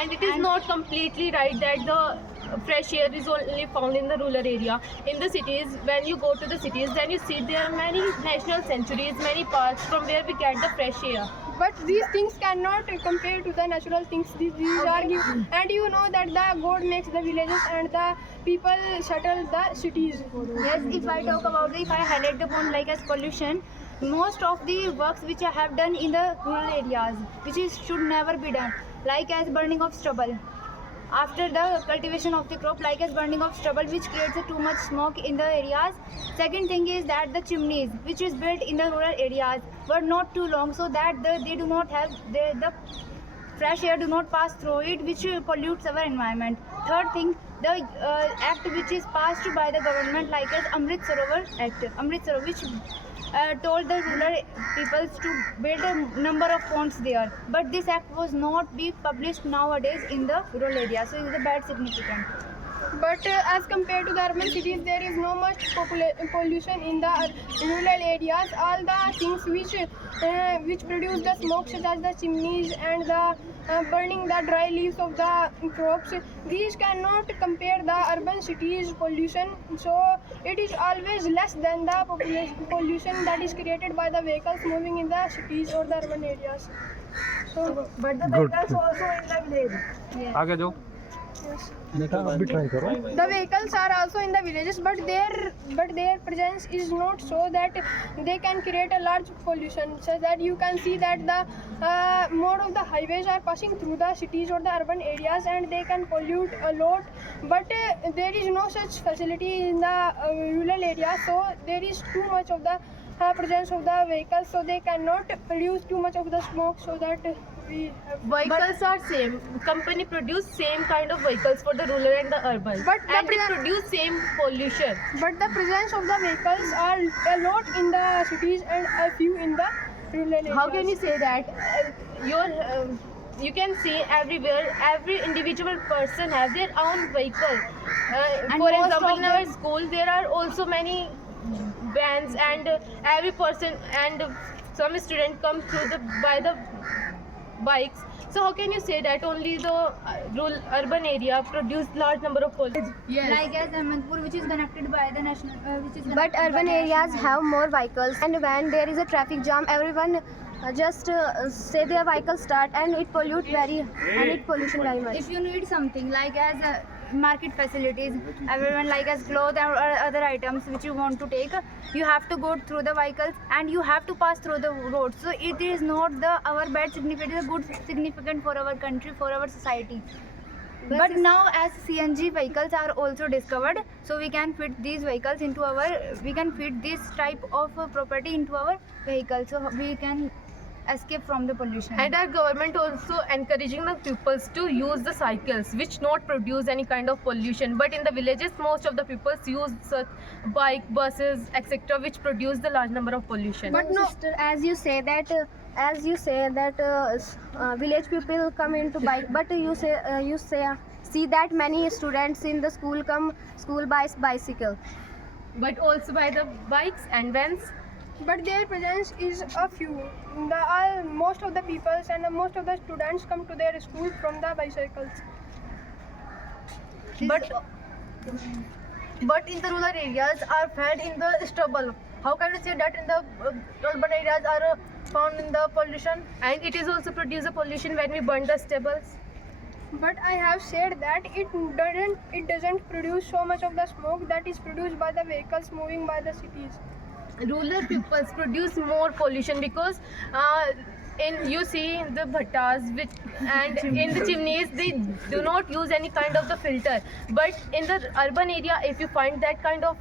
And it is not completely right that the fresh air is only found in the rural area. In the cities, when you go to the cities, then you see there are many national sanctuaries, many parks from where we get the fresh air. But these things cannot compare to the natural things. These are and you know that the God makes the villages and the people settle the cities. Yes, if I talk about if I highlight the point like as pollution, most of the works which I have done in the rural areas, which is should never be done, like as burning of stubble. After the cultivation of the crop, like as burning of stubble, which creates too much smoke in the areas. Second thing is that the chimneys, which is built in the rural areas, were not too long, so that they do not have the fresh air do not pass through it, which pollutes our environment. Third thing, the act which is passed by the government, like as Amrit Sarovar Act, which told the rural peoples to build a number of ponds there. But this act was not be published nowadays in the rural area, so it is a bad significant. But as compared to the urban cities, there is no much pollution in the rural areas. All the things which produce the smoke, such as the chimneys and the burning the dry leaves of the crops, these cannot compare the urban cities pollution. So it is always less than the pollution that is created by the vehicles moving in the cities or the urban areas. So, but the vehicles also in the village. Yes. आगे जाओ yes. बेटा अब भी try करो The vehicles are also in the villages, but their presence is not so that they can create a large pollution. So that you can see that the more of the highways are passing through the cities or the urban areas, and they can pollute a lot. But there is no such facility in the rural area, so there is too much of the presence of the vehicles, so they cannot produce too much of the smoke. So that we have. Vehicles are same. Company produce same kind of vehicles for the rural and the urban. But the and it produce same pollution. But the presence of the vehicles are a lot in the cities and a few in the rural areas. How can you say that? You can see everywhere, every individual person has their own vehicle. And For most example, of in our them- school, there are also many vans, and every person and some student come through by the bikes. So how can you say that only the rural urban area produce large number of pollution? Like as Ahmedpur, which is connected by the national, which is But connected by urban the areas national have more vehicles, and when there is a traffic jam, everyone just say their vehicle start, and it pollution very much. If you need something like as market facilities, everyone like as clothes or other items which you want to take, you have to go through the vehicles and you have to pass through the roads. So it is not our bad significant, it is a good significant for our country, for our society. But now as CNG vehicles are also discovered, so we can fit these vehicles into we can fit this type of property into our vehicle, so we can escape from the pollution. And our government also encouraging the pupils to use the cycles which not produce any kind of pollution. But in the villages, most of the pupils use such bike, buses, etc., which produce the large number of pollution. But no, sister, as you say that village people come into bike, but you see that many students in the school by bicycle. But also by the bikes and vans. But their presence is a few. Most of the peoples and most of the students come to their school from the bicycles. But in the rural areas are fed in the stubble. How can you say that in the urban areas are found in the pollution? And it is also produce a pollution when we burn the stubbles. But I have said that it doesn't produce so much of the smoke that is produced by the vehicles moving by the cities. Rural peoples produce more pollution because you see the bhattas and in the chimneys they do not use any kind of the filter. But in the urban area, if you find that kind of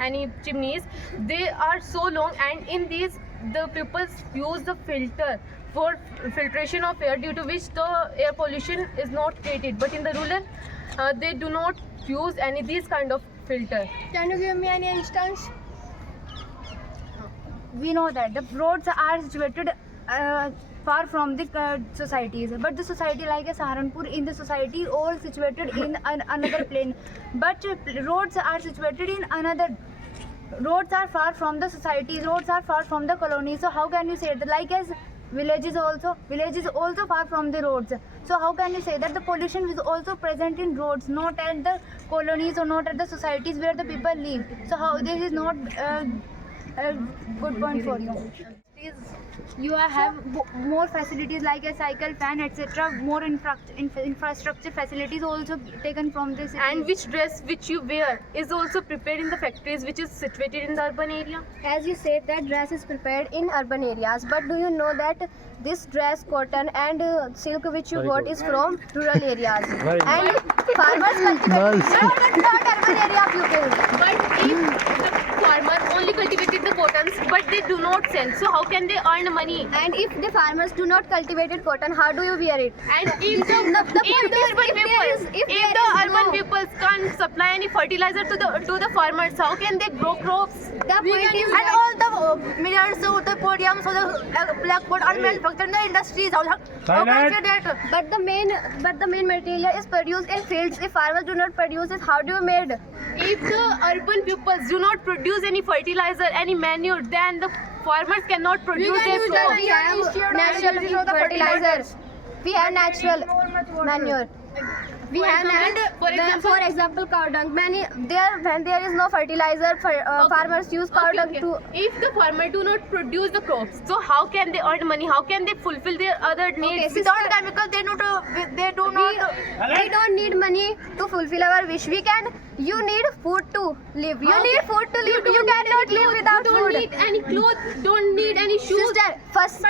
any chimneys, they are so long, and in these the pupils use the filter for filtration of air, due to which the air pollution is not created. But in the rural, they do not use any these kind of filter. Can you give me any instance? We know that the roads are situated far from the societies, but the society like a Saharanpur, in the society all situated in another plane, but roads are situated in another. Roads are far from the society, roads are far from the colony. So how can you say that? Like as Village is also far from the roads. So how can you say that the pollution is also present in roads, not at the colonies or not at the societies where the people live? So how this is not a good point for you. You have more facilities like a cycle, fan, etc. More infrastructure facilities also taken from this. And which dress which you wear is also prepared in the factories which is situated in the urban area. As you said that dress is prepared in urban areas, but do you know that this dress, cotton and silk which you got is from rural areas? And farmers cultivate not urban area people. But if the farmer only cultivated the cottons but they do not sell, so how can they earn money? And if the farmers do not cultivated cotton, how do you wear it? And if the urban peoples can't supply any fertilizer to the farmers, how can they grow crops? The point is And all the mirrors, the podiums, the blackboard are manufactured in the industries. How can you say that? but the main material is produced in fields. If farmers do not produce it, how do you made? If the urban peoples do not produce any fertilizer, any manure, then the farmers cannot produce their crops. We have natural fertilizers. We have natural manure. We have for example cow dung. When there is no fertilizer, farmers use cow dung to. If the farmer do not produce the crops, so how can they earn money? How can they fulfill their other needs? We don't need money to fulfill our wish. You need food to live. You need food to live. You cannot live without don't food. need any clothes, don't need any shoes. Sister, first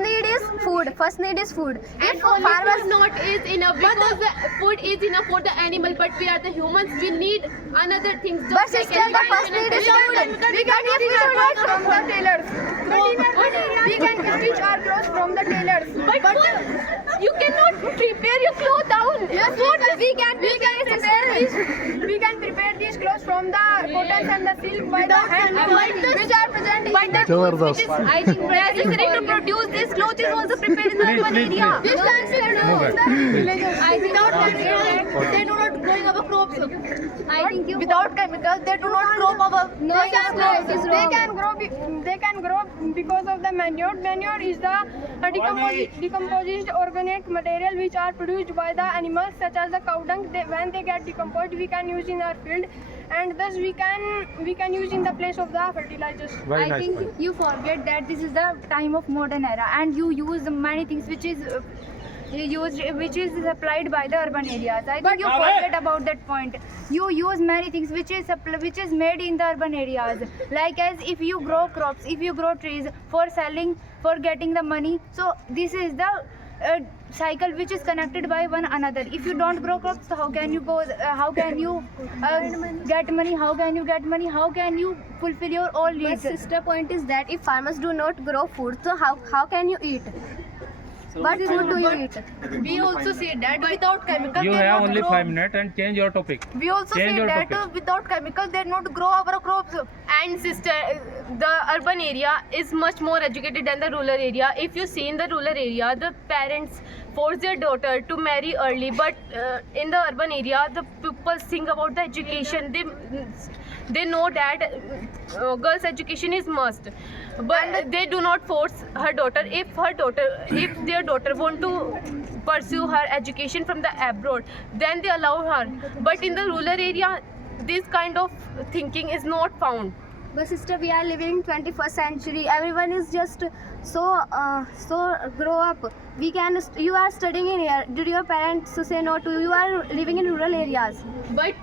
need is food. First need is food. And If only farmers food not is enough because the food is enough for the animal, but we are the humans. We need another things. But sister, the first need is food. We can stitch our clothes from the tailors. We can stitch our clothes from the tailors. But you cannot prepare your clothes down. We can prepare these clothes from the cottons and the silk by the hand, which are present in the Zabardast. I think necessary to produce this cloth is also prepared in the urban area. This can be done in the villages. Without chemicals, they do not growing our crops. I think you Without chemicals, they do not grow our. no, They can grow because of the manure. Manure is the decomposed organic material which are produced by the animals such as the cow dung. When they get decomposed, we can use in our field, and thus we can use in the place of the fertilizers. I think you forget that this is the time of modern era, and you use many things which is supplied by the urban areas. I think you forget about that point. You use many things which is made in the urban areas. Like as if you grow crops, if you grow trees for selling, for getting the money. So this is the cycle which is connected by one another. If you don't grow crops, so how can you get money? How can you get money? How can you fulfill your all But needs? sister point is that if farmers do not grow food, so how can you eat? What food do you eat? We also say that without chemicals, You they have not only grow. 5 minutes and change your topic. We also Change say your that topic. without chemicals, they not grow our crops. And sister, the urban area is much more educated than the rural area. If you see in the rural area, the parents force their daughter to marry early, but in the urban area, the people think about the education. They know that girls' education is must, but they do not force her daughter. If their daughter want to pursue her education from the abroad, then they allow her. But in the rural area, this kind of thinking is not found. But sister, we are living in 21st century. Everyone is just so grow up. You are studying in here. Did your parents say no to you? You are living in rural areas. But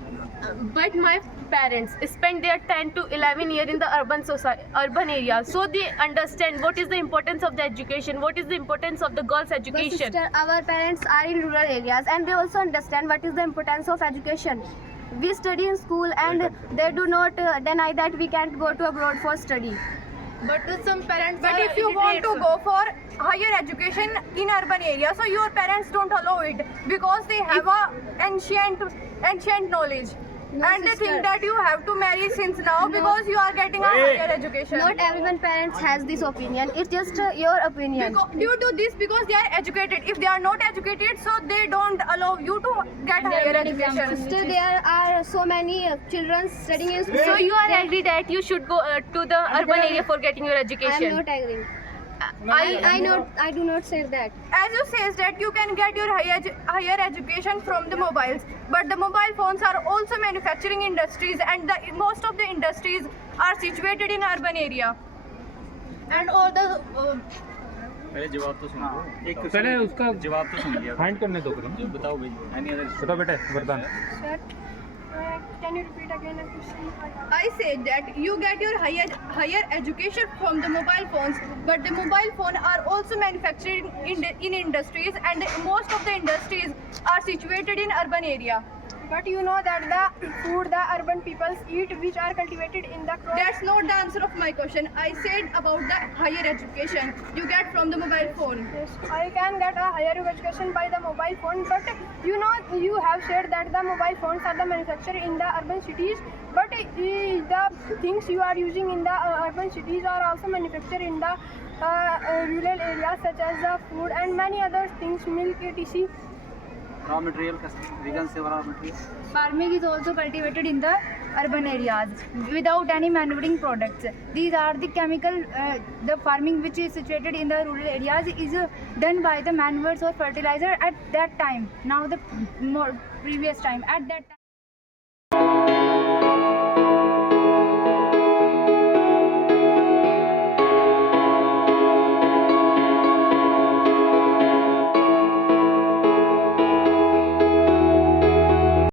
my parents spend their 10 to 11 years in the urban area, so they understand what is the importance of the education, what is the importance of the girls' But education. sister, our parents are in rural areas and they also understand what is the importance of education. We study in school and they do not deny that we can't go to abroad for study. But some parents. But if you want to go for higher education in urban areas, so your parents don't allow it because they have ancient knowledge. No, And they sister. think that you have to marry since now because you are getting a higher education. Not everyone parents has this opinion. It's just your opinion. Due to this, because they are educated. If they are not educated, so they don't allow you to get higher education. Still, there are so many children studying in school. So you are agree that you should go to the urban area for getting your I am education. not agreeing. I do not say that. As you says that you can get your higher education from the mobiles, but the mobile phones are also manufacturing industries, and most of the industries are situated in urban area. And all the पहले जवाब तो सुनो एक पहले उसका जवाब तो सुन लिया फाइंड करने दो करो बताओ भाई एनी अदर बताओ बेटे वरदान Sir, can you repeat again the question? I said that you get your higher education from the mobile phones, but the mobile phone are also manufactured in industries, and most of the industries are situated in urban area. But you know that the food the urban peoples eat, which are cultivated in the crops. That's not the answer of my question. I said about the higher education you get from the mobile phone. Yes, I can get a higher education by the mobile phone, but you know you have said that the mobile phones are the manufactured in the urban cities, but the things you are using in the urban cities are also manufactured in the rural areas, such as the food and many other things, milk, etc. raw material vegan se raw material Farming is also cultivated in the urban areas without any manufacturing products. These are the chemical, the farming which is situated in the rural areas is done by the manures or fertilizer at that time. Now the more previous time at that time.